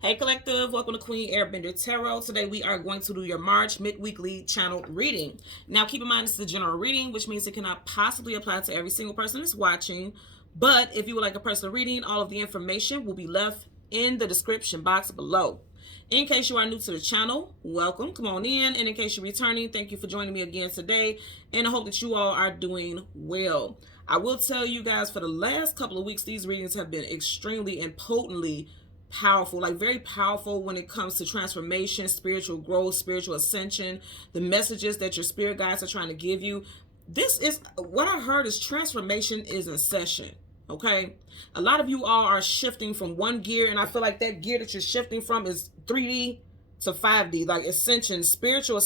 Hey Collective, welcome to Queen Airbender Tarot. Today we are going to do your March mid-weekly channel reading. Now keep in mind this is a general reading, which means it cannot possibly apply to every single person that's watching. But if you would like a personal reading, all of the information will be left in the description box below. In case you are new to the channel, welcome, come on in. And in case you're returning, thank you for joining me again today. And I hope that you all are doing well. I will tell you guys, for the last couple of weeks, these readings have been extremely and potently powerful, like very powerful when it comes to transformation, spiritual growth, spiritual ascension, the messages that your spirit guides are trying to give you. This is what I heard is transformation is in session. Okay, a lot of you all are shifting from one gear, and I feel like that gear that you're shifting from is 3D to 5D, like ascension, spiritual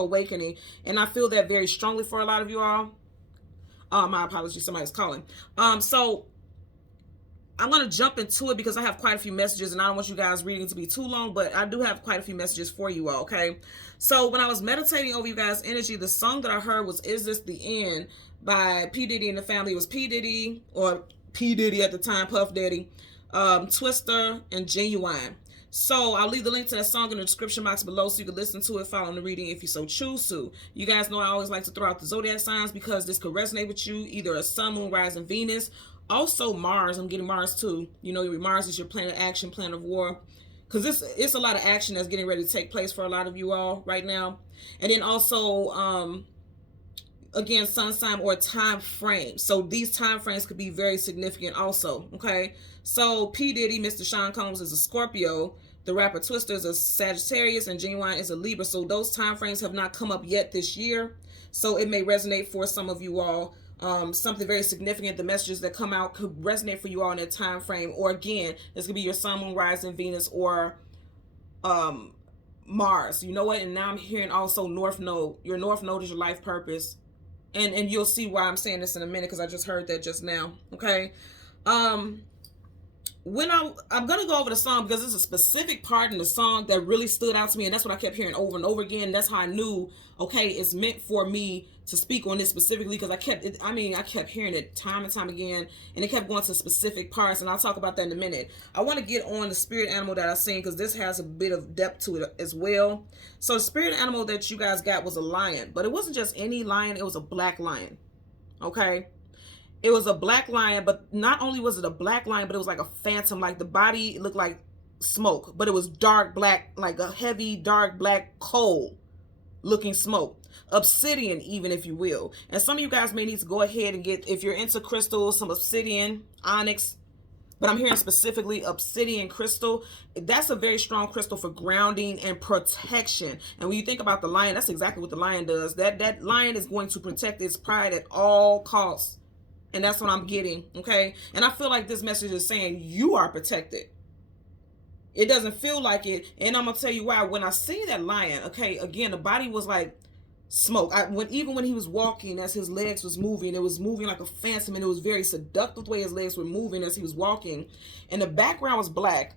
awakening. And I feel that very strongly for a lot of you all. My apologies, somebody's calling. So I'm going to jump into it because I have quite a few messages and I don't want you guys reading to be too long, but I do have quite a few messages for you all, okay? So when I was meditating over you guys' energy, the song that I heard was Is This the End by P. Diddy and the Family. It was P. Diddy, or P. Diddy at the time, Puff Daddy, Twister, and Genuine. So I'll leave the link to that song in the description box below so you can listen to it following the reading if you so choose to. You guys know I always like to throw out the zodiac signs because this could resonate with you, either a sun, moon, rising, Venus. Also Mars, I'm getting Mars too. You know, Mars is your planet of action, planet of war. Because it's a lot of action that's getting ready to take place for a lot of you all right now. And then also, again, sun sign or time frame. So these time frames could be very significant also, okay? So P. Diddy, Mr. Sean Combs is a Scorpio. The rapper Twister is a Sagittarius, and Genuine is a Libra. So those time frames have not come up yet this year. So it may resonate for some of you all. Something very significant. The messages that come out could resonate for you all in that time frame. Or again, this could be your sun, moon, rising, Venus, or Mars. You know what? And now I'm hearing also North Node. Your North Node is your life purpose. And you'll see why I'm saying this in a minute because I just heard that just now. Okay. When I'm going to go over the song because there's a specific part in the song that really stood out to me, and that's what I kept hearing over and over again. That's how I knew, okay, it's meant for me to speak on this specifically because I kept hearing it time and time again, and it kept going to specific parts, and I'll talk about that in a minute. I want to get on the spirit animal that I seen because this has a bit of depth to it as well. So the spirit animal that you guys got was a lion, but it wasn't just any lion, it was a black lion, okay? It was a black lion, but not only was it a black lion, but it was like a phantom. Like the body looked like smoke, but it was dark black, like a heavy, dark black coal looking smoke. Obsidian, even, if you will. And some of you guys may need to go ahead and get, if you're into crystals, some obsidian, onyx, but I'm hearing specifically obsidian crystal. That's a very strong crystal for grounding and protection. And when you think about the lion, that's exactly what the lion does. That lion is going to protect its pride at all costs. And that's what I'm getting, okay? And I feel like this message is saying you are protected. It doesn't feel like it. And I'm going to tell you why. When I see that lion, okay, again, the body was like smoke. Even when he was walking, as his legs was moving, it was moving like a phantom, and it was very seductive the way his legs were moving as he was walking. And the background was black,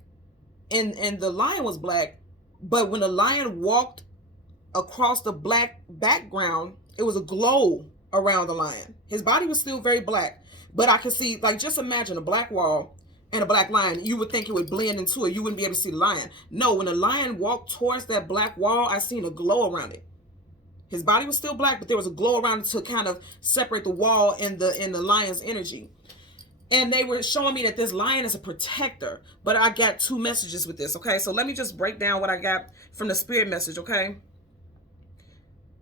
and the lion was black. But when the lion walked across the black background, it was a glow around the lion. His body was still very black, but I could see, like, just imagine a black wall and a black lion. You would think it would blend into it. You wouldn't be able to see the lion. No, when the lion walked towards that black wall, I seen a glow around it. His body was still black, but there was a glow around it to kind of separate the wall and the lion's energy. And they were showing me that this lion is a protector, but I got two messages with this, okay? So let me just break down what I got from the spirit message, okay?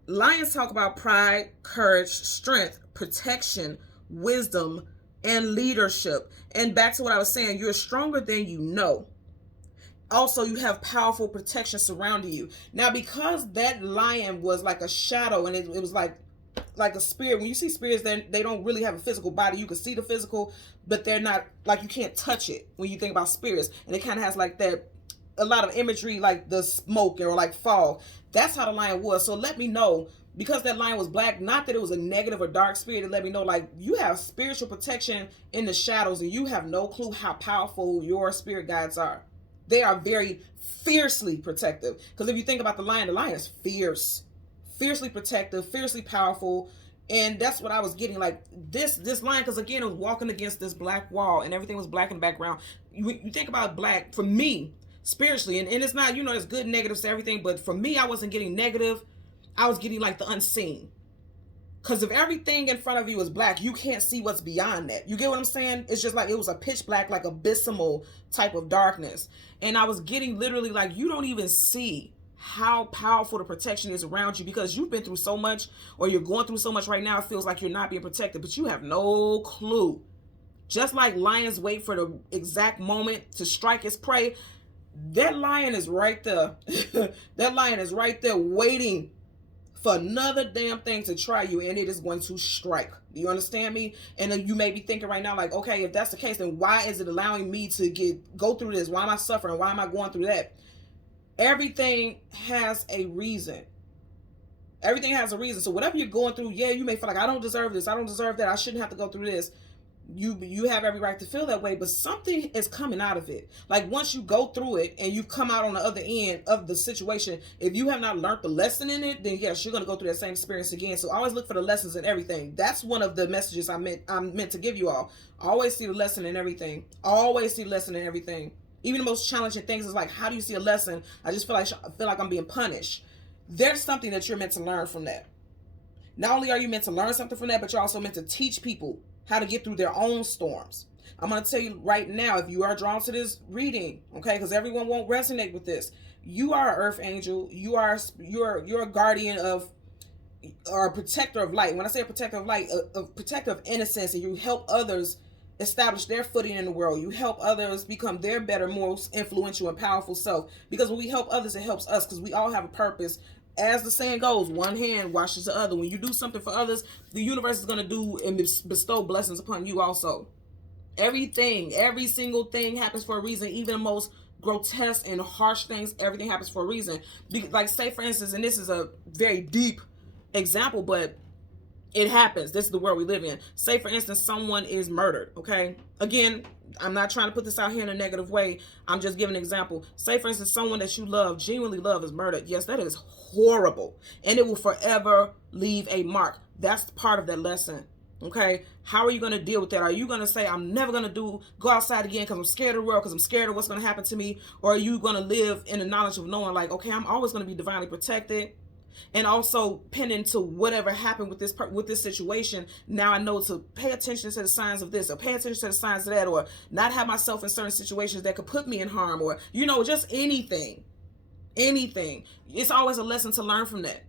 Lions talk about pride, courage, strength, protection, wisdom, and leadership. And back to what I was saying, you're stronger than you know. Also, you have powerful protection surrounding you. Now, because that lion was like a shadow, and it was like a spirit. When you see spirits, they don't really have a physical body. You can see the physical, but they're not, like, you can't touch it when you think about spirits. And it kind of has like that, a lot of imagery like the smoke or like fog. That's how the lion was. So let me know, because that lion was black, not that it was a negative or dark spirit, it let me know, like, you have spiritual protection in the shadows, and you have no clue how powerful your spirit guides are. They are very fiercely protective. Because if you think about the lion is fierce, fiercely protective, fiercely powerful. And that's what I was getting, like this lion, because again, it was walking against this black wall and everything was black in the background. You think about black, for me, spiritually. And it's not, there's good negatives to everything, but for me, I wasn't getting negative. I was getting like the unseen. Because if everything in front of you is black, you can't see what's beyond that. You get what I'm saying? It's just like it was a pitch black, like abysmal type of darkness. And I was getting literally like, you don't even see how powerful the protection is around you, because you've been through so much, or you're going through so much right now. It feels like you're not being protected, but you have no clue. Just like lions wait for the exact moment to strike its prey, that lion is right there. That lion is right there waiting for another damn thing to try you, and it is going to strike. Do you understand me? And then you may be thinking right now, like, okay, if that's the case, then why is it allowing me to go through this? Why am I suffering? Why am I going through that? Everything has a reason. Everything has a reason. So whatever you're going through, yeah, you may feel like, I don't deserve this, I don't deserve that, I shouldn't have to go through this. You have every right to feel that way, but something is coming out of it. Like once you go through it and you come out on the other end of the situation, if you have not learned the lesson in it, then yes, you're going to go through that same experience again. So always look for the lessons in everything. That's one of the messages I'm meant to give you all. Always see the lesson in everything. Always see the lesson in everything. Even the most challenging things is like, how do you see a lesson? I just feel like I'm being punished. There's something that you're meant to learn from that. Not only are you meant to learn something from that, but you're also meant to teach people how to get through their own storms. I'm going to tell you right now, if you are drawn to this reading, okay, because everyone won't resonate with this. You are an earth angel. You're a guardian of, or a protector of light. When I say a protector of light, a protector of innocence, and you help others establish their footing in the world. You help others become their better, most influential and powerful self. Because when we help others, it helps us, because we all have a purpose. As the saying goes, one hand washes the other. When you do something for others, the universe is going to do and bestow blessings upon you also. Everything, every single thing happens for a reason. Even the most grotesque and harsh things, everything happens for a reason. Like say for instance, and this is a very deep example, but it happens. This is the world we live in. Say for instance, someone is murdered, okay? Again, I'm not trying to put this out here in a negative way. I'm just giving an example. Say for instance, someone that you love, genuinely love, is murdered. Yes, that is horrible. And it will forever leave a mark. That's part of that lesson. Okay, how are you going to deal with that? Are you going to say, I'm never going to go outside again because I'm scared of the world, because I'm scared of what's going to happen to me? Or are you going to live in the knowledge of knowing like, okay, I'm always going to be divinely protected? And also pending to whatever happened with this situation, now I know to pay attention to the signs of this, or pay attention to the signs of that, or not have myself in certain situations that could put me in harm, or, just anything. It's always a lesson to learn from that.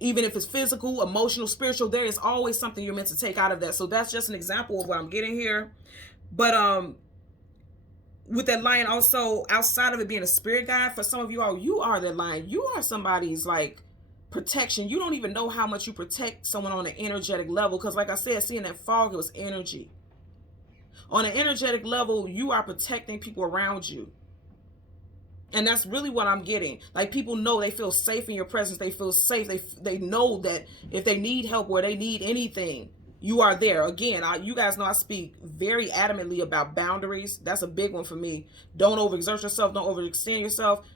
Even if it's physical, emotional, spiritual, there is always something you're meant to take out of that. So that's just an example of what I'm getting here. But with that lion also, outside of it being a spirit guide, for some of you all, you are that lion. You are somebody's like protection. You don't even know how much you protect someone on an energetic level, because like I said, seeing that fog, it was energy. On an energetic level, you are protecting people around you. And that's really what I'm getting. Like, people know they feel safe in your presence. They feel safe. They know that if they need help or they need anything, you are there. Again, you guys know I speak very adamantly about boundaries. That's a big one for me. Don't overexert yourself. Don't overextend yourself.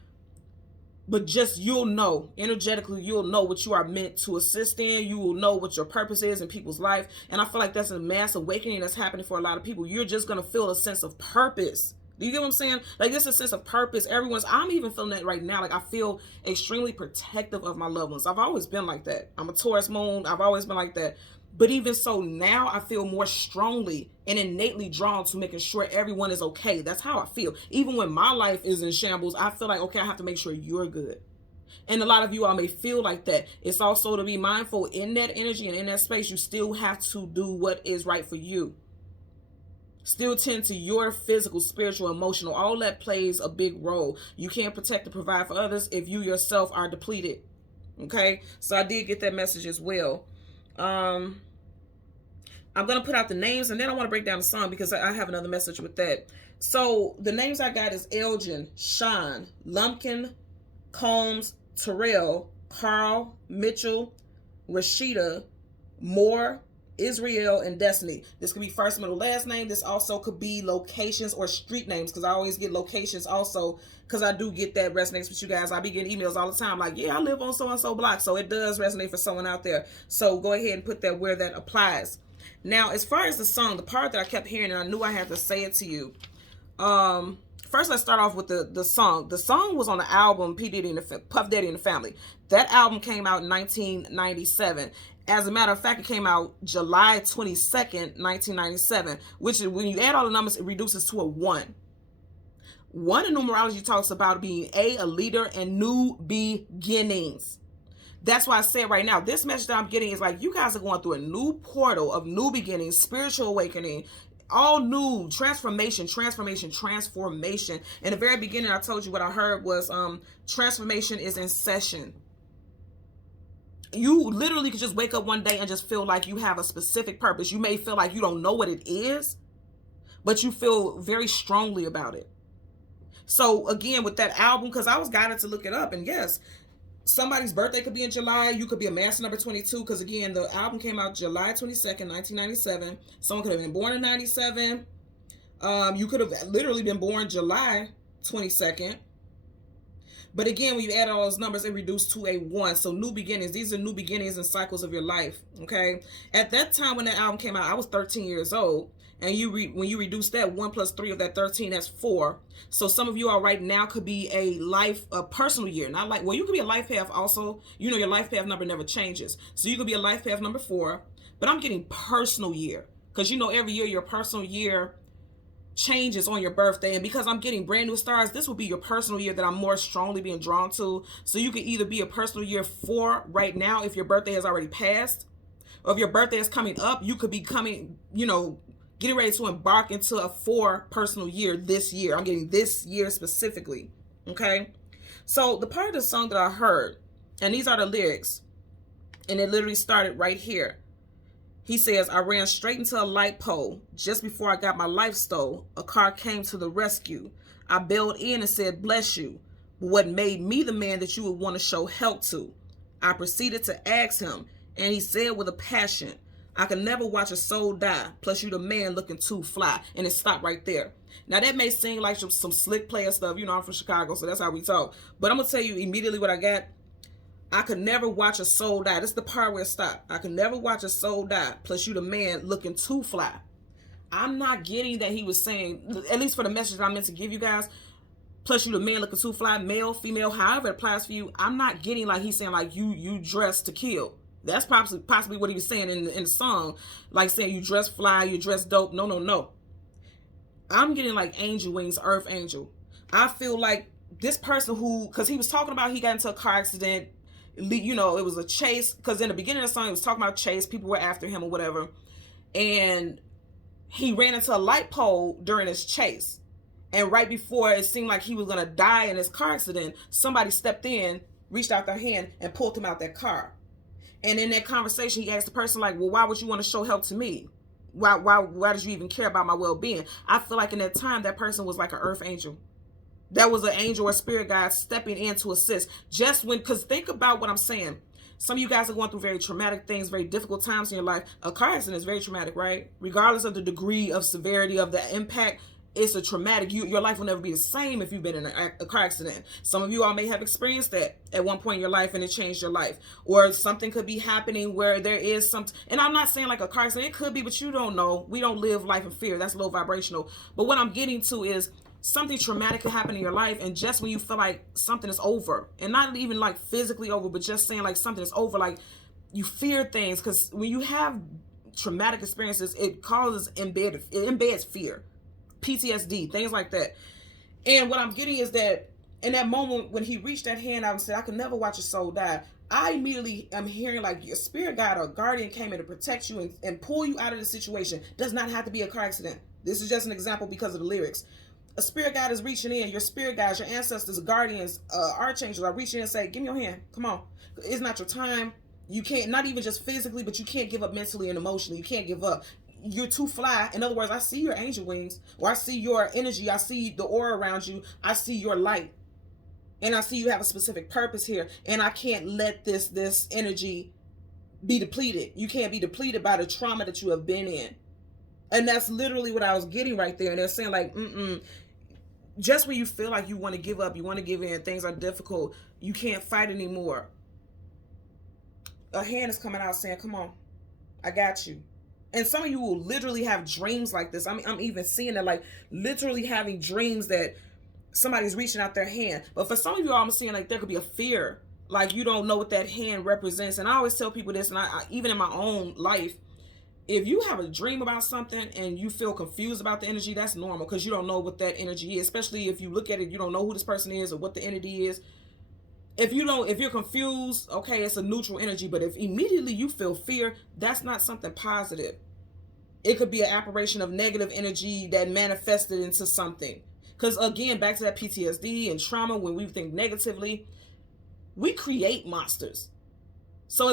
But just, you'll know, energetically, you'll know what you are meant to assist in. You will know what your purpose is in people's life. And I feel like that's a mass awakening that's happening for a lot of people. You're just going to feel a sense of purpose. Do you get what I'm saying? Like, there's a sense of purpose. I'm even feeling that right now. Like, I feel extremely protective of my loved ones. I've always been like that. I'm a Taurus moon. I've always been like that. But even so, now I feel more strongly and innately drawn to making sure everyone is okay. That's how I feel. Even when my life is in shambles, I feel like, okay, I have to make sure you're good. And a lot of you all may feel like that. It's also to be mindful in that energy and in that space, you still have to do what is right for you. Still tend to your physical, spiritual, emotional. All that plays a big role. You can't protect and provide for others if you yourself are depleted. Okay? So I did get that message as well. I'm going to put out the names, and then I want to break down the song because I have another message with that. So the names I got is Elgin, Sean, Lumpkin, Combs, Terrell, Carl, Mitchell, Rashida, Moore, Israel, and Destiny. This could be first, middle, last name. This also could be locations or street names, because I always get locations also, because I do get that resonates with you guys. I be getting emails all the time like, yeah, I live on so-and-so block. So it does resonate for someone out there. So go ahead and put that where that applies. Now, as far as the song, the part that I kept hearing, and I knew I had to say it to you. first let's start off with the song. The song was on the album P. Diddy and Puff Daddy and the Family. That album came out in 1997. As a matter of fact, it came out July 22nd, 1997, which is, when you add all the numbers, it reduces to a 1. 1 in numerology talks about being a leader and new beginnings. That's why I said right now, this message that I'm getting is like, you guys are going through a new portal of new beginnings, spiritual awakening, all new transformation. In the very beginning, I told you what I heard was transformation is in session. You literally could just wake up one day and just feel like you have a specific purpose. You may feel like you don't know what it is, but you feel very strongly about it. So again, with that album, because I was guided to look it up, and yes, somebody's birthday could be in July. You could be a master number 22, because again, the album came out July 22nd, 1997. Someone could have been born in 97. You could have literally been born July 22nd. But again, when you add all those numbers, it reduced to a 1. So new beginnings. These are new beginnings and cycles of your life. Okay. At that time when that album came out, I was 13 years old. And when you reduce that 1 plus 3 of that 13, that's 4. So some of you all right now could be a personal year. Not like, well, you could be a life path also. You know, your life path number never changes. So you could be a life path number 4. But I'm getting personal year. Because you know, every year your personal year changes on your birthday. And because I'm getting brand new stars, this will be your personal year that I'm more strongly being drawn to. So you could either be a personal year 4 right now if your birthday has already passed. Or if your birthday is coming up, you could be coming, you know, getting ready to embark into a 4 personal year this year. I'm getting this year specifically. Okay. So the part of the song that I heard, and these are the lyrics, and it literally started right here. He says, I ran straight into a light pole. Just before I got my life stole, a car came to the rescue. I bailed in and said, bless you. But what made me the man that you would want to show help to? I proceeded to ask him, and he said with a passion, I can never watch a soul die, plus you the man looking too fly. And it stopped right there. Now that may seem like some slick player stuff. You know, I'm from Chicago, so that's how we talk. But I'm going to tell you immediately what I got. I could never watch a soul die. This is the part where it stopped. I could never watch a soul die, plus you the man looking too fly. I'm not getting that he was saying, at least for the message I meant to give you guys, plus you the man looking too fly, male, female, however it applies for you. I'm not getting like he's saying like you dress to kill. That's possibly what he was saying in the song, like saying you dress fly, you dress dope. No. I'm getting like angel wings, earth angel. I feel like this person who, because he was talking about he got into a car accident, you know, it was a chase, because in the beginning of the song he was talking about chase, people were after him or whatever, and he ran into a light pole during his chase, and right before it seemed like he was going to die in his car accident, somebody stepped in, reached out their hand and pulled him out that car. And in that conversation, he asked the person like, well, why would you want to show help to me? Why did you even care about my well-being? I feel like in that time, that person was like an earth angel. That was an angel or spirit guide stepping in to assist. Just when, because think about what I'm saying. Some of you guys are going through very traumatic things, very difficult times in your life. A car accident is very traumatic, right? Regardless of the degree of severity of the impact, it's a traumatic. Your life will never be the same if you've been in a car accident. Some of you all may have experienced that at one point in your life and it changed your life. Or something could be happening where there is something. And I'm not saying like a car accident. It could be, but you don't know. We don't live life in fear. That's low vibrational. But what I'm getting to is something traumatic could happen in your life. And just when you feel like something is over, and not even like physically over, but just saying like something is over, like you fear things. Because when you have traumatic experiences, it embeds fear. PTSD, things like that. And what I'm getting is that in that moment when he reached that hand out and said, I could never watch a soul die, I immediately am hearing like your spirit guide or guardian came in to protect you and pull you out of the situation. Does not have to be a car accident. This is just an example because of the lyrics. A spirit guide is reaching in. Your spirit guides, your ancestors, guardians, archangels are reaching in and say, give me your hand. Come on. It's not your time. You can't, not even just physically, but you can't give up mentally and emotionally. You can't give up. You're too fly. In other words, I see your angel wings, or I see your energy. I see the aura around you. I see your light. And I see you have a specific purpose here. And I can't let this energy be depleted. You can't be depleted by the trauma that you have been in. And that's literally what I was getting right there. And they're saying like, just when you feel like you want to give up, you want to give in, things are difficult, you can't fight anymore. A hand is coming out saying, come on, I got you. And some of you will literally have dreams like this. I mean, I'm even seeing that, like literally having dreams that somebody's reaching out their hand. But for some of you, I'm seeing like there could be a fear, like you don't know what that hand represents. And I always tell people this, and I even in my own life, if you have a dream about something and you feel confused about the energy, that's normal, because you don't know what that energy is. Especially if you look at it, you don't know who this person is or what the entity is. If you're confused, okay, it's a neutral energy. But if immediately you feel fear, that's not something positive. It could be an apparition of negative energy that manifested into something. Because again, back to that PTSD and trauma, when we think negatively, we create monsters. So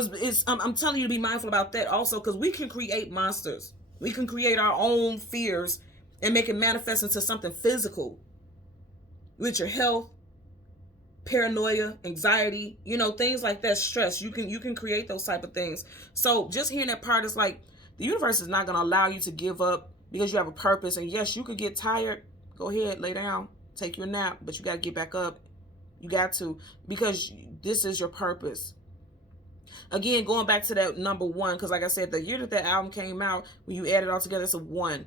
I'm telling you to be mindful about that also, because we can create monsters. We can create our own fears and make it manifest into something physical with your health, paranoia, anxiety, things like that, stress. You can create those type of things. So just hearing that part is like, the universe is not going to allow you to give up because you have a purpose. And yes, you could get tired. Go ahead, lay down, take your nap, but you got to get back up. You got to, because this is your purpose. Again, going back to that number 1, because like I said, the year that album came out, when you add it all together, it's a 1.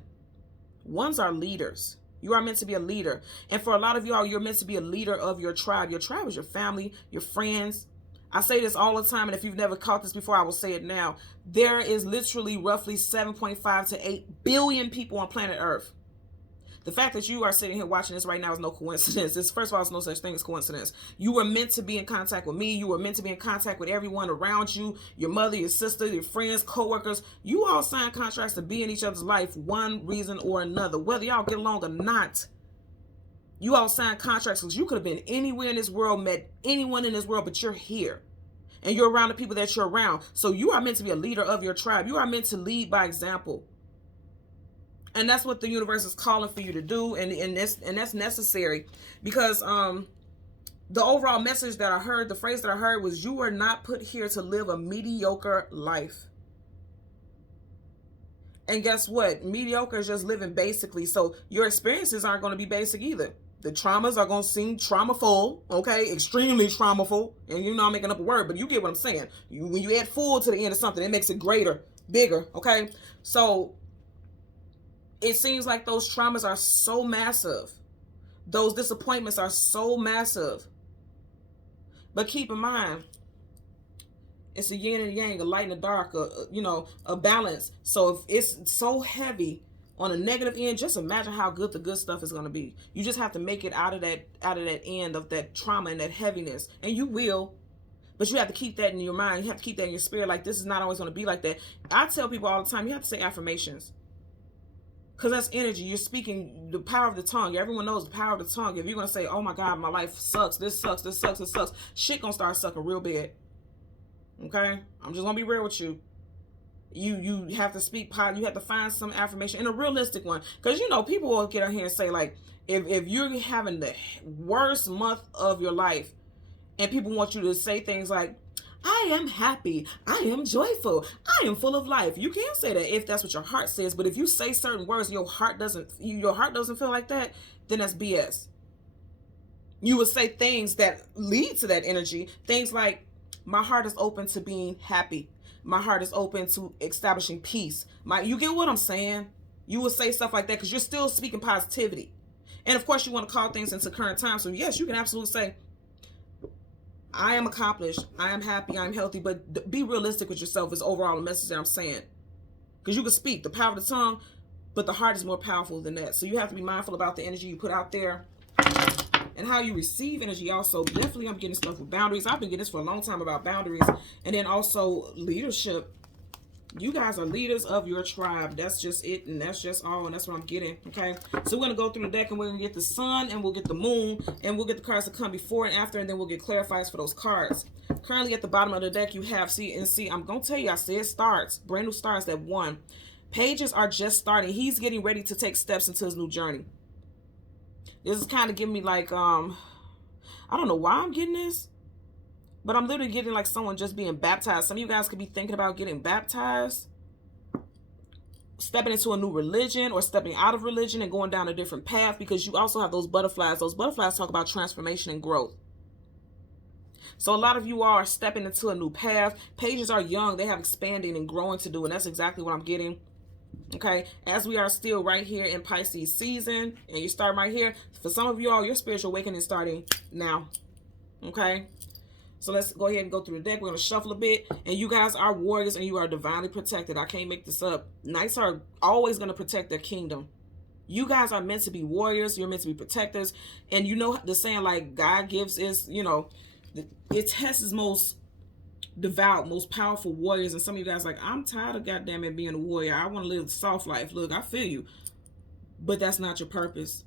Ones are leaders. You are meant to be a leader. And for a lot of y'all, you're meant to be a leader of your tribe. Your tribe is your family, your friends. I say this all the time, and if you've never caught this before, I will say it now. There is literally roughly 7.5 to 8 billion people on planet Earth. The fact that you are sitting here watching this right now is no coincidence. First of all, it's no such thing as coincidence. You were meant to be in contact with me. You were meant to be in contact with everyone around you, your mother, your sister, your friends, co-workers. You all signed contracts to be in each other's life, one reason or another, whether y'all get along or not. You all signed contracts because you could have been anywhere in this world, met anyone in this world, but you're here. And you're around the people that you're around. So you are meant to be a leader of your tribe. You are meant to lead by example. And that's what the universe is calling for you to do. And that's necessary. Because the overall message that I heard, the phrase that I heard was, you are not put here to live a mediocre life. And guess what? Mediocre is just living basically. So your experiences aren't going to be basic either. The traumas are going to seem traumaful, okay? Extremely traumaful. And I'm making up a word, but you get what I'm saying. When you add full to the end of something, it makes it greater, bigger, okay? So it seems like those traumas are so massive. Those disappointments are so massive. But keep in mind, it's a yin and a yang, a light and a dark, a balance. So if it's so heavy on a negative end, just imagine how good the good stuff is going to be. You just have to make it out of that end of that trauma and that heaviness. And you will. But you have to keep that in your mind. You have to keep that in your spirit. Like, this is not always going to be like that. I tell people all the time, you have to say affirmations. Because that's energy. You're speaking the power of the tongue. Everyone knows the power of the tongue. If you're going to say, oh my God, my life sucks. This sucks. This sucks. This sucks. Shit going to start sucking real bad. Okay? I'm just going to be real with you. You have to speak positive. You have to find some affirmation and a realistic one. Because, people will get out here and say, like, if you're having the worst month of your life and people want you to say things like, I am happy, I am joyful, I am full of life. You can say that if that's what your heart says, but if you say certain words, your heart doesn't feel like that, then that's BS. You would say things that lead to that energy. Things like, my heart is open to being happy. My heart is open to establishing peace. You get what I'm saying? You would say stuff like that because you're still speaking positivity. And of course, you want to call things into current time. So yes, you can absolutely say, I am accomplished, I am happy, I am healthy, but be realistic with yourself is overall the message that I'm saying. Because you can speak the power of the tongue, but the heart is more powerful than that. So you have to be mindful about the energy you put out there and how you receive energy also. Definitely I'm getting stuff with boundaries. I've been getting this for a long time about boundaries. And then also leadership. You guys are leaders of your tribe. That's just it, and that's just all, and that's what I'm getting, okay? So we're going to go through the deck, and we're going to get the sun, and we'll get the moon, and we'll get the cards that come before and after, and then we'll get clarifiers for those cards. Currently at the bottom of the deck, you have, see, I'm going to tell you, I said starts, brand new starts, that 1. Pages are just starting. He's getting ready to take steps into his new journey. This is kind of giving me like, I don't know why I'm getting this. But I'm literally getting like someone just being baptized. Some of you guys could be thinking about getting baptized, stepping into a new religion, or stepping out of religion and going down a different path, because you also have those butterflies. Those butterflies talk about transformation and growth. So a lot of you are stepping into a new path. Pages are young. They have expanding and growing to do, and that's exactly what I'm getting. Okay, as we are still right here in Pisces season, and you start right here, for some of you all, your spiritual awakening is starting now. Okay, so let's go ahead and go through the deck. We're going to shuffle a bit, and you guys are warriors and you are divinely protected. I can't make this up. Knights are always going to protect their kingdom. You guys are meant to be warriors. You're meant to be protectors. And you know the saying, like, God gives is, you know, it tests his most devout, most powerful warriors. And some of you guys like, I'm tired of goddamn it being a warrior. I want to live the soft life. Look, I feel you. But that's not your purpose.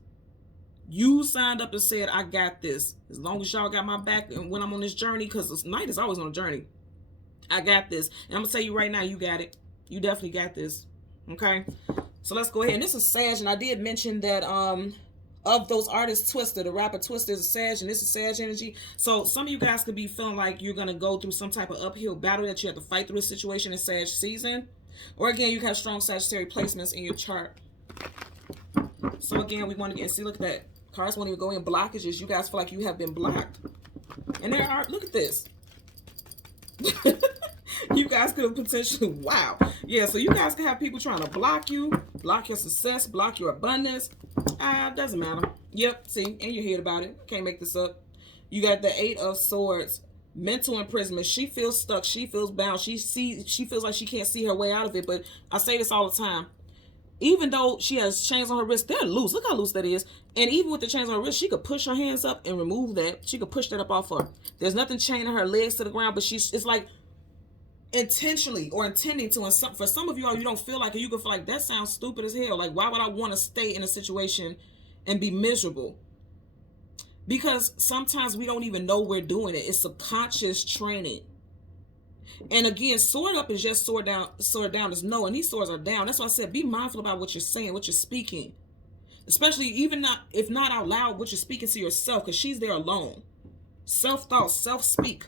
You signed up and said, I got this. As long as y'all got my back and when I'm on this journey, because this night is always on a journey. I got this. And I'm going to tell you right now, you got it. You definitely got this. Okay? So let's go ahead. And this is Sag. And I did mention that of those artists, Twister, the rapper Twister is a Sag. And this is Sag energy. So some of you guys could be feeling like you're going to go through some type of uphill battle that you have to fight through a situation in Sag season. Or again, you have strong Sagittarius placements in your chart. So again, we want to get, see, look at that. Cards won't even go in blockages. You guys feel like you have been blocked. And there are, look at this. You guys could have potentially, wow. Yeah, so you guys could have people trying to block you, block your success, block your abundance. Doesn't matter. Yep, see, and you heard about it. Can't make this up. You got the 8 of Swords. Mental imprisonment. She feels stuck. She feels bound. She feels like she can't see her way out of it. But I say this all the time. Even though she has chains on her wrist, they're loose. Look how loose that is. And even with the chains on her wrist, she could push her hands up and remove that. She could push that up off her. There's nothing chaining her legs to the ground, but it's like intentionally or intending to. And for some of y'all, you don't feel like it. You could feel like that sounds stupid as hell. Like, why would I want to stay in a situation and be miserable? Because sometimes we don't even know we're doing it. It's subconscious training. And again, sword up is just sword down is no, and these swords are down. That's why I said be mindful about what you're saying, what you're speaking. Especially even not, if not out loud, what you're speaking to yourself, because she's there alone. Self-thought, self-speak.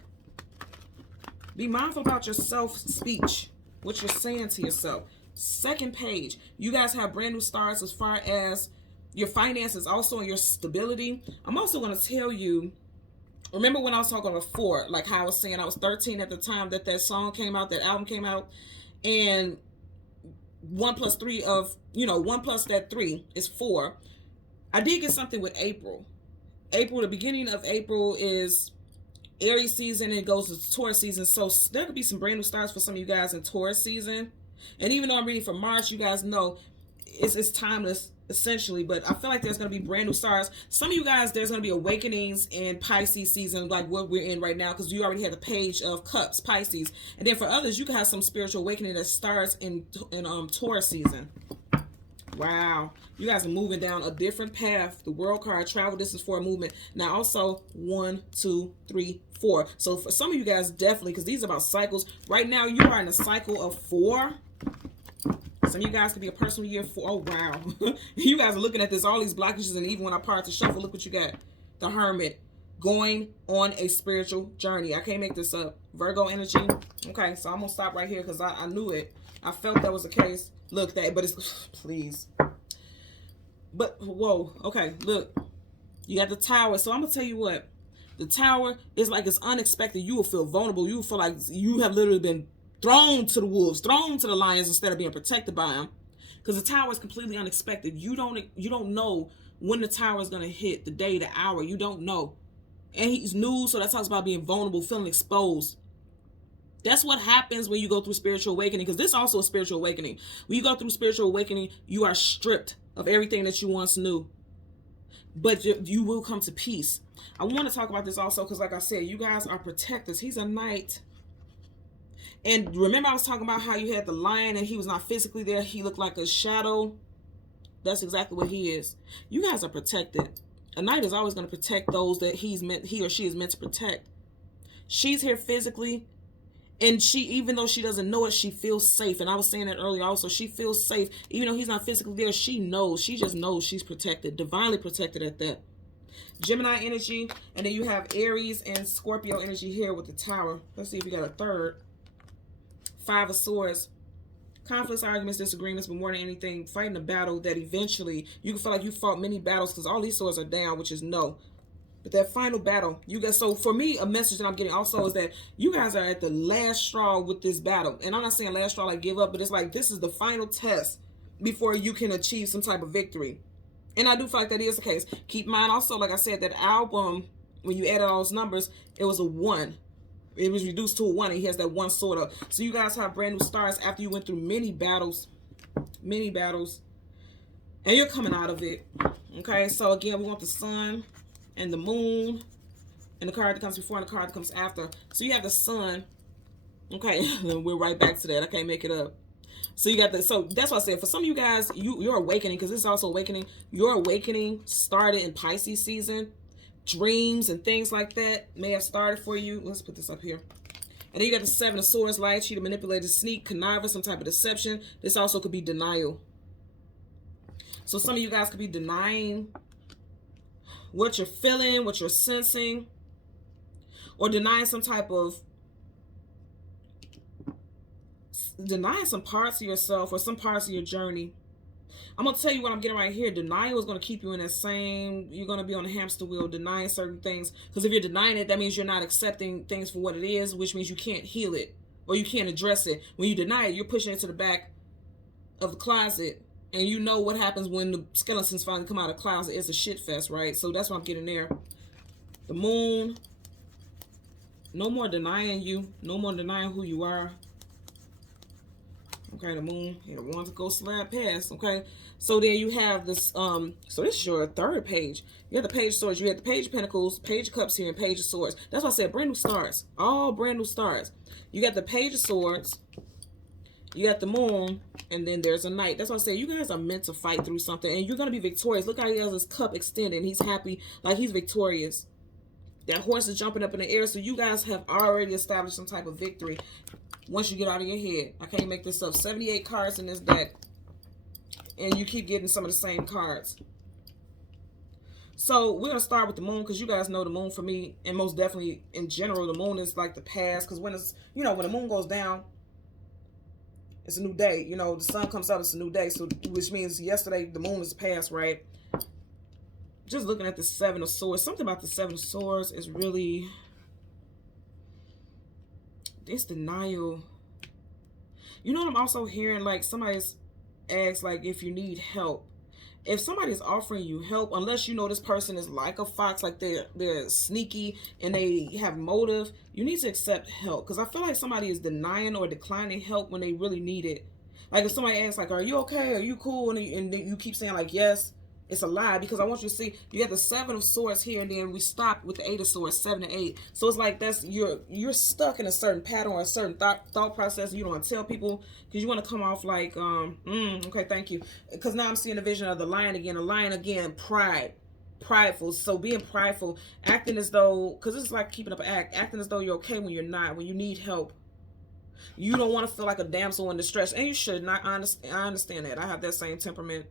Be mindful about your self-speech, what you're saying to yourself. Second page, you guys have brand new starts as far as your finances, also and your stability. I'm also going to tell you, remember when I was talking before, like how I was saying I was 13 at the time that song came out, that album came out, and 1 plus 3 of, 1 plus that 3 is 4. I did get something with April. The beginning of April is Aries season and it goes to Taurus season. So there could be some brand new starts for some of you guys in Taurus season. And even though I'm reading for March, you guys know it's timeless, essentially, but I feel like there's going to be brand new stars. Some of you guys, there's going to be awakenings in Pisces season, like what we're in right now, because you already had the page of Cups, Pisces. And then for others, you can have some spiritual awakening that starts in Taurus season. Wow. You guys are moving down a different path. The World card, travel distance for a movement. Now also 1, 2, 3, 4. So for some of you guys, definitely, because these are about cycles. Right now, you are in a cycle of 4. Some of you guys could be a personal year 4. Oh, wow. You guys are looking at this, all these blockages, and even when I part to shuffle, look what you got. The Hermit, going on a spiritual journey. I can't make this up. Virgo energy. Okay, so I'm going to stop right here because I knew it. I felt that was the case. Look, but it's, please. But, whoa, okay, look. You got the Tower. So I'm going to tell you what. The Tower is like it's unexpected. You will feel vulnerable. You will feel like you have literally been thrown to the wolves, thrown to the lions instead of being protected by them. Because the Tower is completely unexpected. You don't know when the Tower is going to hit, the day, the hour. You don't know. And he's new, so that talks about being vulnerable, feeling exposed. That's what happens when you go through spiritual awakening, because this is also a spiritual awakening. When you go through spiritual awakening, you are stripped of everything that you once knew. But you will come to peace. I want to talk about this also because, like I said, you guys are protectors. He's a knight. And remember I was talking about how you had the lion and he was not physically there. He looked like a shadow. That's exactly what he is. You guys are protected. A knight is always going to protect those that he or she is meant to protect. She's here physically. And even though she doesn't know it, she feels safe. And I was saying that earlier also. She feels safe. Even though he's not physically there, she knows. She just knows she's protected. Divinely protected at that. Gemini energy. And then you have Aries and Scorpio energy here with the Tower. Let's see if we got a third. 5 of Swords. Conflicts, arguments, disagreements, but more than anything, fighting a battle that eventually you can feel like you fought many battles because all these swords are down, which is no. But that final battle, you guys, so for me, a message that I'm getting also is that you guys are at the last straw with this battle. And I'm not saying last straw like give up, but it's like this is the final test. before you can achieve some type of victory. And I do feel like that is the case. Keep in mind also, like I said, that album, when you added all those numbers, it was a 1. It was reduced to a 1, and he has that 1 sort of. So you guys have brand new stars after you went through many battles, and you're coming out of it. Okay, so again, we want the sun and the moon, and the card that comes before and the card that comes after. So you have the sun. Okay, we're right back to that. I can't make it up. So you got the, so that's what I said. For some of you guys, your awakening, because this is also awakening. Your awakening started in Pisces season. Dreams and things like that may have started for you. Let's put this up here. And then you got the 7 of Swords, lie, cheat, manipulate, sneak, connive, some type of deception. This also could be denial. So some of you guys could be denying what you're feeling, what you're sensing, or denying some type of, denying some parts of yourself or some parts of your journey. I'm going to tell you what I'm getting right here. Denial is going to keep you in that same, you're going to be on the hamster wheel denying certain things. Because if you're denying it, that means you're not accepting things for what it is, which means you can't heal it or you can't address it. When you deny it, you're pushing it to the back of the closet. And you know what happens when the skeletons finally come out of the closet. It's a shit fest, right? So that's what I'm getting there. The moon. No more denying you. No more denying who you are. Okay, the moon. You don't want to go slide past. Okay, so then you have this. So this is your 3rd page. You have the Page of Swords. You have the Page of Pentacles, Page of Cups here, and Page of Swords. That's why I said brand new stars. All brand new stars. You got the Page of Swords. You got the moon, and then there's a knight. That's why I say you guys are meant to fight through something, and you're gonna be victorious. Look how he has his cup extended. He's happy, like he's victorious. That horse is jumping up in the air. So you guys have already established some type of victory. Once you get out of your head, I can't make this up. 78 cards in this deck, and you keep getting some of the same cards. So we're gonna start with the moon, because you guys know the moon for me, and most definitely in general, the moon is like the past. Because when it's, you know, when the moon goes down, it's a new day. You know, the sun comes up, it's a new day. So which means yesterday the moon is past, right? Just looking at the 7 of Swords, something about the 7 of Swords is really, this denial. You know what I'm also hearing? Like somebody's asked, like, if you need help. If somebody's offering you help, unless you know this person is like a fox, like they're sneaky and they have motive, you need to accept help. Because I feel like somebody is denying or declining help when they really need it. Like if somebody asks, like, are you okay? Are you cool? And you keep saying, like, yes. It's a lie, because I want you to see you have the 7 of Swords here, and then we stop with the 8 of Swords, 7 and 8. So it's like that's you're stuck in a certain pattern or a certain thought process. You don't want to tell people because you want to come off like okay, thank you. Because now I'm seeing the vision of the lion again, prideful. So being prideful, acting as though, because this is like keeping up an act, acting as though you're okay when you're not, when you need help. You don't want to feel like a damsel in distress, and you should not. I understand that. I have that same temperament.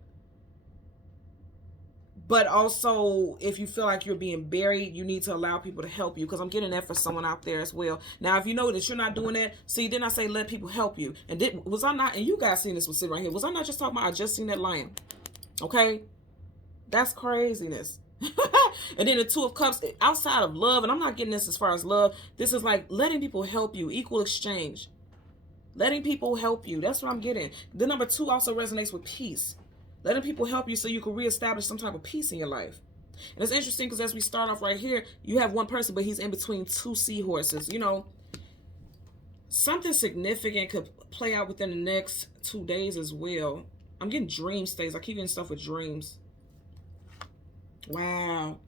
But also, if you feel like you're being buried, you need to allow people to help you, because I'm getting that for someone out there as well. Now, if you know that you're not doing that, see, didn't I say let people help you? And was I not, and you guys seen this one sitting right here, was I not just talking about I just seen that lion? Okay? That's craziness. And then the 2 of Cups, outside of love, and I'm not getting this as far as love, this is like letting people help you, equal exchange. Letting people help you. That's what I'm getting. The number 2 also resonates with peace. Letting people help you so you can reestablish some type of peace in your life. And it's interesting because as we start off right here, you have one person, but he's in between 2 seahorses. You know, something significant could play out within the next 2 days as well. I'm getting dream states. I keep getting stuff with dreams. Wow.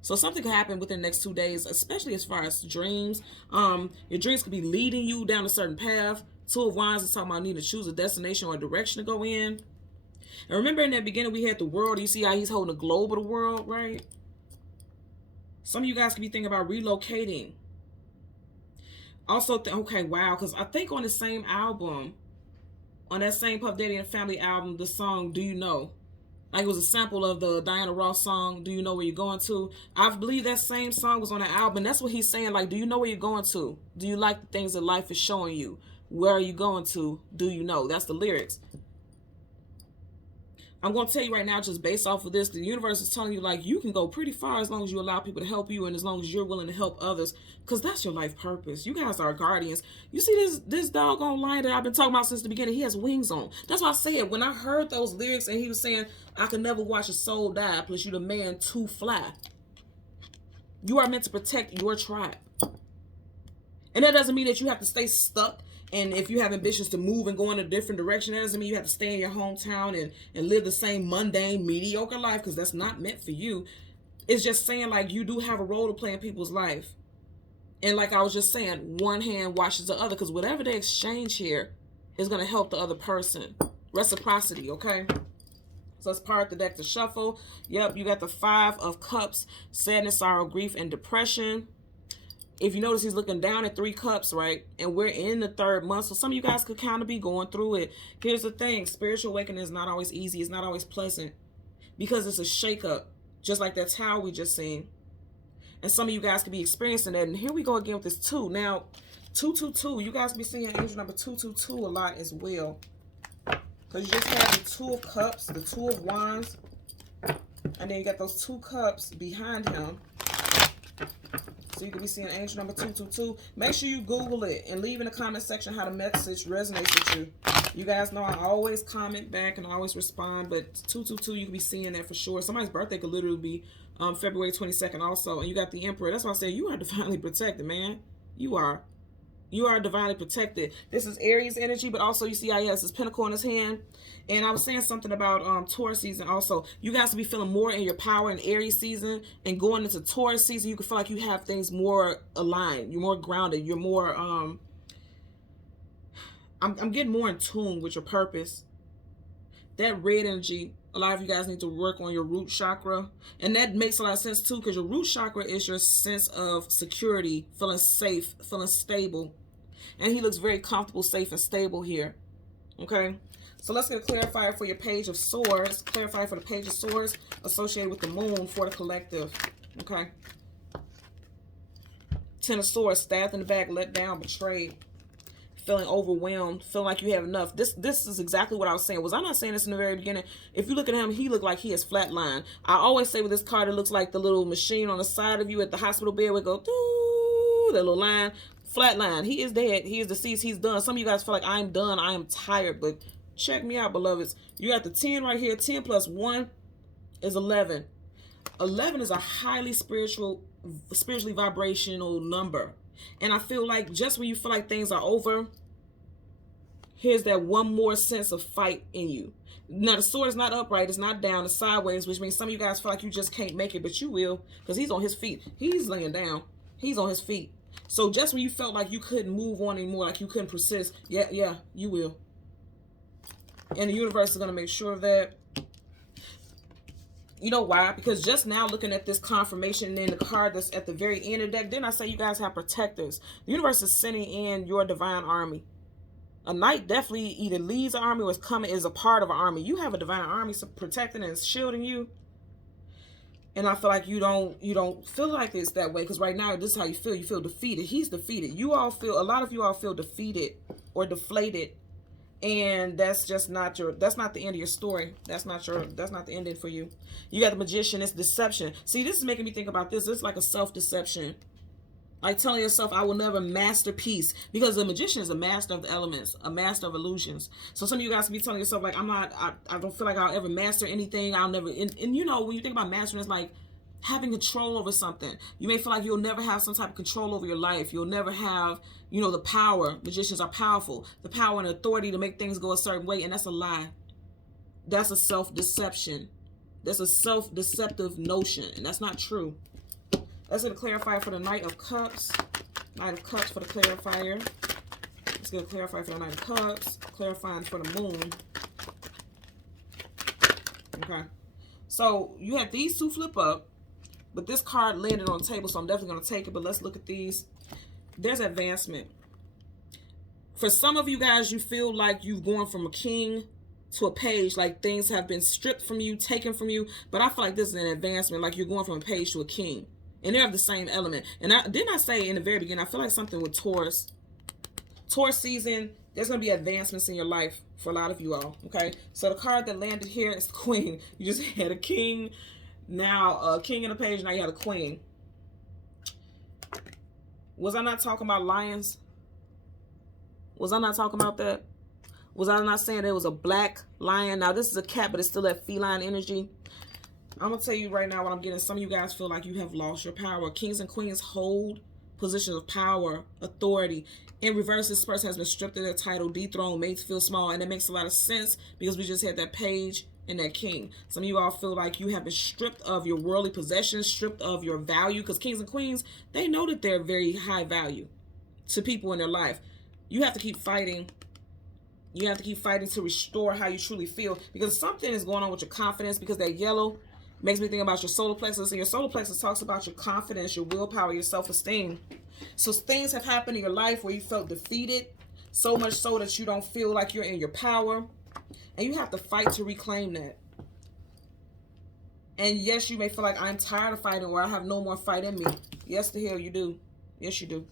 So something could happen within the next 2 days, especially as far as dreams. Your dreams could be leading you down a certain path. 2 of Wands is talking about needing to choose a destination or a direction to go in. And remember in that beginning we had the world. You see how he's holding the globe of the world, right? Some of you guys could be thinking about relocating. Also, okay, wow, because I think on the same album, on that same Puff Daddy and Family album, the song Do You Know? Like it was a sample of the Diana Ross song, Do You Know Where You're Going To? I believe that same song was on the album. That's what he's saying, like, do you know where you're going to? Do you like the things that life is showing you? Where are you going to? Do you know? That's the lyrics. I'm going to tell you right now, just based off of this, the universe is telling you, like, you can go pretty far as long as you allow people to help you and as long as you're willing to help others, because that's your life purpose. You guys are guardians. You see this doggone line that I've been talking about since the beginning? He has wings on. That's why I said, when I heard those lyrics and he was saying, I could never watch a soul die, plus you the man to fly. You are meant to protect your tribe. And that doesn't mean that you have to stay stuck. And if you have ambitions to move and go in a different direction, that doesn't mean you have to stay in your hometown and live the same mundane, mediocre life, because that's not meant for you. It's just saying, like, you do have a role to play in people's life. And like I was just saying, one hand washes the other, because whatever they exchange here is going to help the other person. Reciprocity, okay? So let's part the deck to shuffle. Yep, you got the 5 of Cups, sadness, sorrow, grief, and depression. If you notice, he's looking down at 3 cups, right? And we're in the 3rd month, so some of you guys could kind of be going through it. Here's the thing. Spiritual awakening is not always easy. It's not always pleasant because it's a shakeup, just like that tower we just seen. And some of you guys could be experiencing that. And here we go again with this 2. Now, 222. You guys be seeing angel number 222 a lot as well. Because you just had the 2 of Cups, the 2 of Wands, and then you got those 2 cups behind him. So you can be seeing angel number 222. Make sure you Google it and leave in the comment section how the message resonates with you. You guys know I always comment back and I always respond, but 222, you can be seeing that for sure. Somebody's birthday could literally be February 22nd also. And you got the Emperor. That's why I say you are divinely protected, man. You are. You are divinely protected. This is Aries energy, but also you see he has his pentacle in his hand. And I was saying something about Taurus season also. You guys will be feeling more in your power in Aries season, and going into Taurus season, you can feel like you have things more aligned. You're more grounded. You're more, I'm getting more in tune with your purpose. That red energy, a lot of you guys need to work on your root chakra. And that makes a lot of sense too, because your root chakra is your sense of security, feeling safe, feeling stable. And he looks very comfortable, safe, and stable here. Okay? So let's get a clarifier for your Page of Swords. Clarify for the Page of Swords associated with the moon for the collective. Okay? 10 of Swords, stabbed in the back, let down, betrayed. Feeling overwhelmed, feeling like you have enough. This is exactly what I was saying. Was I not saying this in the very beginning? If you look at him, he looked like he is flatline. I always say with this card, it looks like the little machine on the side of you at the hospital bed would go, doo, that little line. Flatline. He is dead. He is deceased. He's done. Some of you guys feel like I'm done. I am tired. But check me out, beloveds. You got the 10 right here. 10 plus 1 is 11. 11 is a highly spiritually vibrational number. And I feel like just when you feel like things are over, here's that one more sense of fight in you. Now, the sword is not upright. It's not down. It's sideways, which means some of you guys feel like you just can't make it, but you will, because he's on his feet. He's laying down. He's on his feet. So just when you felt like you couldn't move on anymore, like you couldn't persist, yeah, you will. And the universe is going to make sure of that. You know why? Because just now looking at this confirmation and then the card that's at the very end of the deck, didn't I say you guys have protectors? The universe is sending in your divine army. A knight definitely either leads an army or is a part of an army. You have a divine army protecting and shielding you. And I feel like you don't feel like it's that way, because right now this is how you feel. You feel defeated. He's defeated. A lot of you all feel defeated or deflated. And that's just not that's not the end of your story. That's not the ending for you. You got the Magician. It's deception. See, this is making me think about this. It's like a self-deception. Like telling yourself, I will never master peace. Because the Magician is a master of the elements, a master of illusions. So some of you guys will be telling yourself, like, I don't feel like I'll ever master anything. I'll never, and you know, when you think about mastering, it's like having control over something. You may feel like you'll never have some type of control over your life. You'll never have, you know, the power. Magicians are powerful. The power and authority to make things go a certain way. And that's a lie. That's a self-deception. That's a self-deceptive notion. And that's not true. Let's get a clarifier for the Knight of Cups. Knight of Cups for the clarifier. Let's get a clarifier for the Knight of Cups. Clarifying for the Moon. Okay. So you have these two flip up. But this card landed on the table, so I'm definitely going to take it. But let's look at these. There's advancement. For some of you guys, you feel like you've gone from a king to a page. Like things have been stripped from you, taken from you. But I feel like this is an advancement. Like you're going from a page to a king. And they're of the same element. And didn't I say in the very beginning, I feel like something with Taurus. Taurus season, there's going to be advancements in your life for a lot of you all. Okay, so the card that landed here is the Queen. You just had a king, now a king in a page, now you have a queen. Was I not talking about lions? Was I not talking about that? Was I not saying there was a black lion? Now this is a cat, but it's still that feline energy. I'm gonna tell you right now what I'm getting. Some of you guys feel like you have lost your power. Kings and queens hold positions of power, authority. In reverse, this person has been stripped of their title, dethroned, made to feel small, and it makes a lot of sense because we just had that page and that king. Some of you all feel like you have been stripped of your worldly possessions, stripped of your value, because kings and queens, they know that they're very high value to people in their life. You have to keep fighting. You have to keep fighting to restore how you truly feel, because something is going on with your confidence, because that yellow makes me think about your solar plexus, and your solar plexus talks about your confidence, your willpower, your self-esteem. So things have happened in your life where you felt defeated, so much so that you don't feel like you're in your power, and you have to fight to reclaim that. And yes, you may feel like I'm tired of fighting, or I have no more fight in me. Yes, the hell you do. Yes, you do.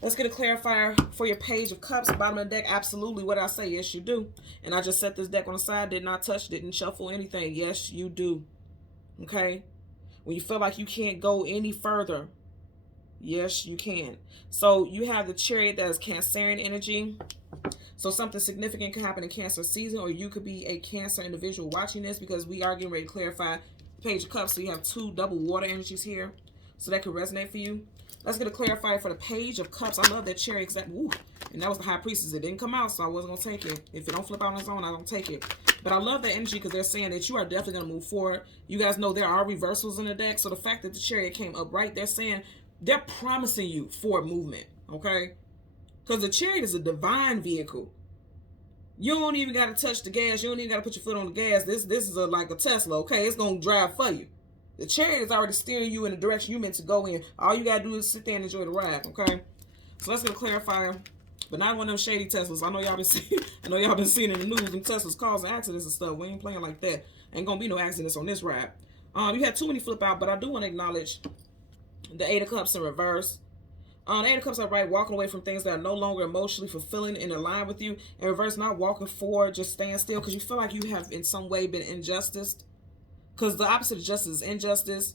Let's get a clarifier for your page of cups, bottom of the deck. Absolutely. What did I say? Yes, you do. And I just set this deck on the side, did not touch, didn't shuffle anything. Yes, you do. Okay? When you feel like you can't go any further, yes, you can. So you have the Chariot that is Cancerian energy. So something significant could happen in Cancer season, or you could be a Cancer individual watching this, because we are getting ready to clarify page of cups. So you have two double water energies here. So that could resonate for you. Let's get a clarifier for the page of cups. I love that Chariot, because and that was the High Priestess. It didn't come out, so I wasn't going to take it. If it don't flip out on its own, I don't take it. But I love that energy, because they're saying that you are definitely going to move forward. You guys know there are reversals in the deck. So the fact that the Chariot came up right, they're saying they're promising you forward movement, okay? Because the Chariot is a divine vehicle. You don't even got to touch the gas. You don't even got to put your foot on the gas. This is like a Tesla, okay? It's going to drive for you. The Chariot is already steering you in the direction you meant to go in. All you got to do is sit there and enjoy the ride, okay? So let's get a clarifier. But not one of them shady Teslas. I know y'all been seeing in the news them Teslas causing accidents and stuff. We ain't playing like that. Ain't going to be no accidents on this ride. You had too many flip out, but I do want to acknowledge the Eight of Cups in reverse. The Eight of Cups are right, walking away from things that are no longer emotionally fulfilling and in line with you. In reverse, not walking forward, just staying still, because you feel like you have in some way been injusticed. Because the opposite of justice is injustice.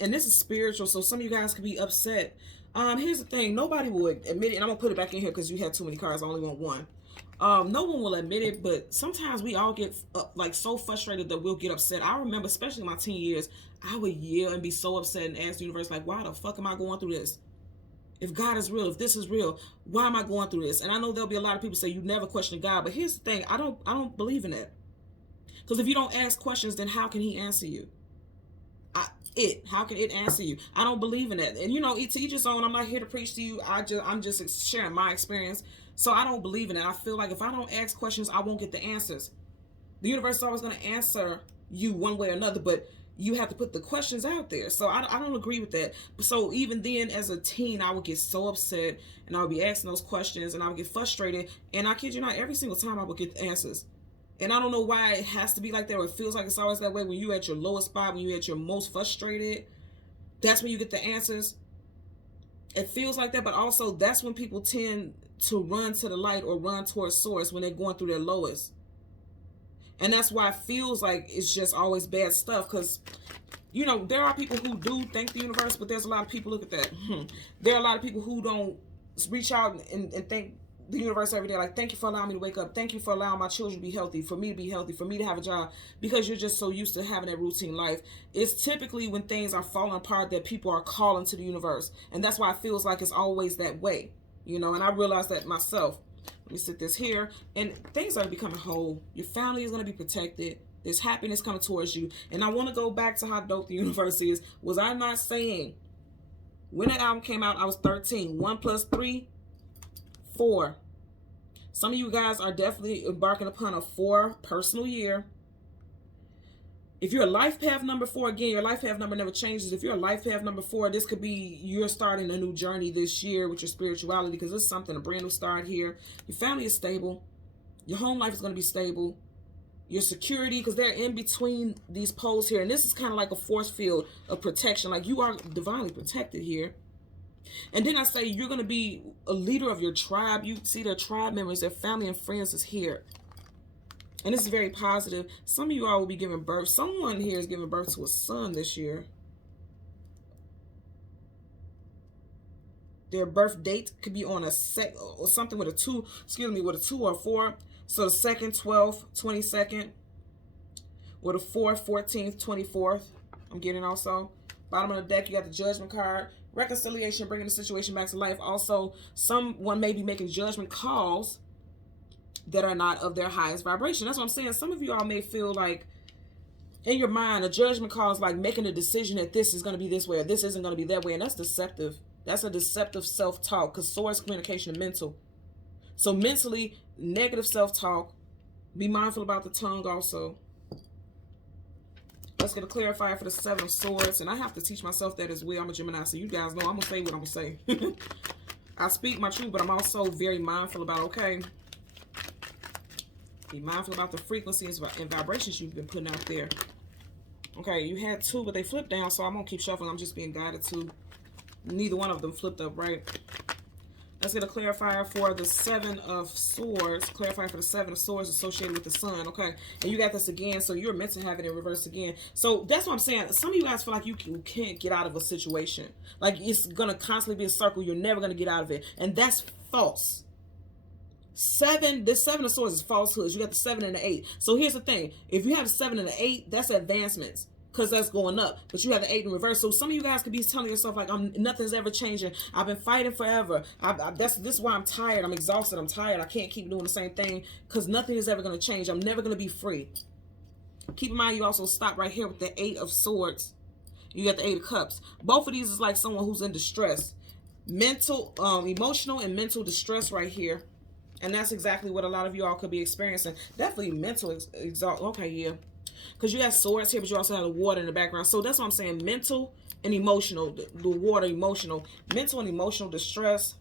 And this is spiritual, so some of you guys could be upset. Here's the thing. Nobody will admit it, and I'm going to put it back in here because you had too many cards. I only want one. No one will admit it, but sometimes we all get like so frustrated that we'll get upset. I remember, especially in my teen years, I would yell and be so upset and ask the universe, like, why the fuck am I going through this? If God is real, if this is real, why am I going through this? And I know there'll be a lot of people say you never question God, but here's the thing. I don't believe in that. Because if you don't ask questions, then how can he answer you? How can it answer you? I don't believe in that. And you know, to each his own. I'm not here to preach to you. I'm just sharing my experience. So I don't believe in it. I feel like if I don't ask questions, I won't get the answers. The universe is always going to answer you one way or another, but you have to put the questions out there. So I don't agree with that. So even then, as a teen, I would get so upset, and I would be asking those questions, and I would get frustrated. And I kid you not, every single time I would get the answers. And I don't know why it has to be like that, or it feels like it's always that way. When you're at your lowest spot, when you're at your most frustrated, that's when you get the answers. It feels like that, but also that's when people tend to run to the light or run towards source when they're going through their lowest. And that's why it feels like it's just always bad stuff, because, you know, there are people who do thank the universe, but there's a lot of people, look at that. There are a lot of people who don't reach out and thank the universe every day, like, thank you for allowing me to wake up, thank you for allowing my children to be healthy, for me to be healthy, for me to have a job, because you're just so used to having that routine life. It's typically when things are falling apart that people are calling to the universe, and that's why it feels like it's always that way, you know. And I realized that myself. Let me sit this here, and things are becoming whole. Your family is going to be protected. There's happiness coming towards you. And I want to go back to how dope the universe is. Was I not saying when that album came out, I was 13. 1 + 3 4. Some of you guys are definitely embarking upon a 4 personal year. If you're a life path number 4, again, your life path number never changes. If you're a life path number 4, this could be you're starting a new journey this year with your spirituality, because it's something, a brand new start here. Your family is stable. Your home life is going to be stable. Your security, because they're in between these poles here. And this is kind of like a force field of protection. Like, you are divinely protected here. And then I say you're going to be a leader of your tribe. You see their tribe members, their family and friends is here. And this is very positive. Some of you all will be giving birth. Someone here is giving birth to a son this year. Their birth date could be on a set or something with a 2, excuse me, with a 2 or 4. So the 2nd, 12th, 22nd. With a 4th, 14th, 24th. I'm getting also. Bottom of the deck, you got the Judgment card. Reconciliation, bringing the situation back to life. Also, someone may be making judgment calls that are not of their highest vibration. That's what I'm saying. Some of you all may feel like in your mind, a judgment call is like making a decision that this is going to be this way or this isn't going to be that way. And that's deceptive. That's a deceptive self-talk, because source, communication, and mental. So mentally, negative self-talk. Be mindful about the tongue also. Let's get a clarifier for the 7 of Swords. And I have to teach myself that as well. I'm a Gemini, so you guys know I'm going to say what I'm going to say. I speak my truth, but I'm also very mindful about, okay, be mindful about the frequencies and vibrations you've been putting out there. Okay, you had 2, but they flipped down, so I'm going to keep shuffling. I'm just being guided to. Neither one of them flipped up right. Let's get a clarifier for the 7 of Swords. Clarifier for the 7 of Swords associated with the Sun. Okay. And you got this again. So you're meant to have it in reverse again. So that's what I'm saying. Some of you guys feel like you can't get out of a situation. Like it's going to constantly be a circle. You're never going to get out of it. And that's false. This 7 of Swords is falsehoods. You got the 7 and the 8. So here's the thing. If you have the 7 and the 8, that's advancements. Because that's going up, but you have the 8 in reverse. So some of you guys could be telling yourself like, nothing's ever changing. I've been fighting forever. This is why I'm tired. I'm exhausted. I'm tired. I can't keep doing the same thing because nothing is ever going to change. I'm never going to be free. Keep in mind, you also stop right here with the 8 of Swords. You got the 8 of Cups. Both of these is like someone who's in distress, mental, emotional, and mental distress right here. And that's exactly what a lot of you all could be experiencing. Definitely mental exhaust. Okay, yeah. Because you have Swords here, but you also have the water in the background. So that's what I'm saying. Mental and emotional. The water, emotional. Mental and emotional distress.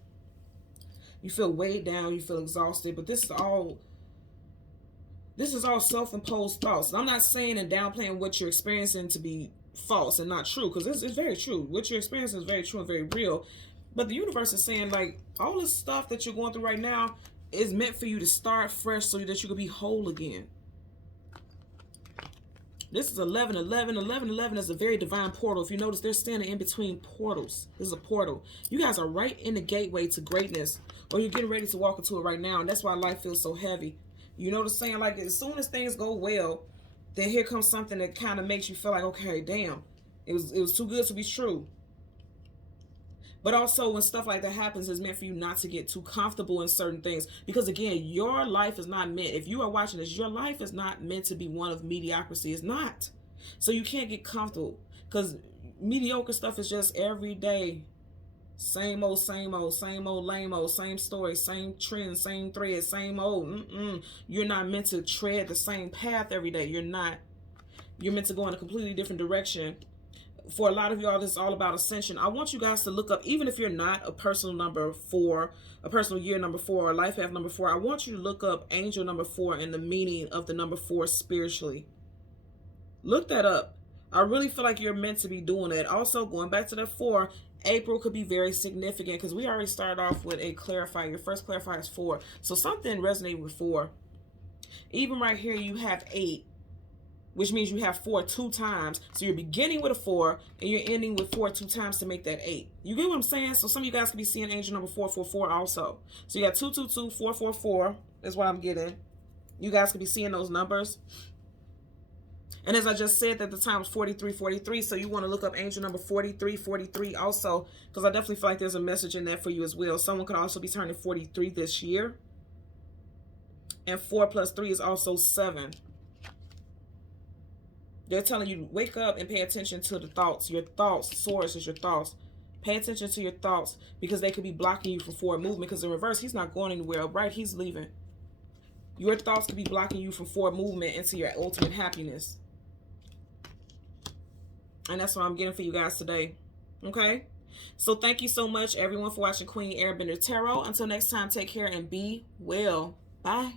You feel weighed down. You feel exhausted. But this is all self-imposed thoughts. I'm not saying and downplaying what you're experiencing to be false and not true. Because it's very true. What you're experiencing is very true and very real. But the universe is saying, like, all this stuff that you're going through right now is meant for you to start fresh so that you can be whole again. This is 11, 11. 11, 11 is a very divine portal. If you notice, they're standing in between portals. This is a portal. You guys are right in the gateway to greatness, or you're getting ready to walk into it right now, and that's why life feels so heavy. You know what I'm saying? Like, as soon as things go well, then here comes something that kind of makes you feel like, okay, damn, it was too good to be true. But also, when stuff like that happens, it's meant for you not to get too comfortable in certain things. Because, again, your life is not meant, if you are watching this, your life is not meant to be one of mediocrity. It's not. So you can't get comfortable. Because mediocre stuff is just every day. Same old, same old, same old, lame old, same story, same trend, same thread, same old. You're not meant to tread the same path every day. You're not. You're meant to go in a completely different direction. For a lot of y'all, this is all about ascension. I want you guys to look up, even if you're not a personal number 4, a personal year number 4, or life path number 4, I want you to look up angel number 4 and the meaning of the number 4 spiritually. Look that up. I really feel like you're meant to be doing that. Also, going back to that 4, April could be very significant because we already started off with a clarifier. Your first clarifier is 4. So something resonated with 4. Even right here, you have 8. Which means you have 4 2 times. So you're beginning with a 4 and you're ending with 4 2 times to make that 8. You get what I'm saying? So some of you guys could be seeing angel number 444 also. So you got 222, 444 is what I'm getting. You guys could be seeing those numbers. And as I just said, at the time was 4343. So you want to look up angel number 4343 also, because I definitely feel like there's a message in that for you as well. Someone could also be turning 43 this year. And 4 plus 3 is also 7. They're telling you, wake up and pay attention to the thoughts. Your thoughts, Source is your thoughts. Pay attention to your thoughts because they could be blocking you from forward movement. Because in reverse, he's not going anywhere. Right, he's leaving. Your thoughts could be blocking you from forward movement into your ultimate happiness. And that's what I'm getting for you guys today. Okay? So thank you so much, everyone, for watching Queen Airbender Tarot. Until next time, take care and be well. Bye.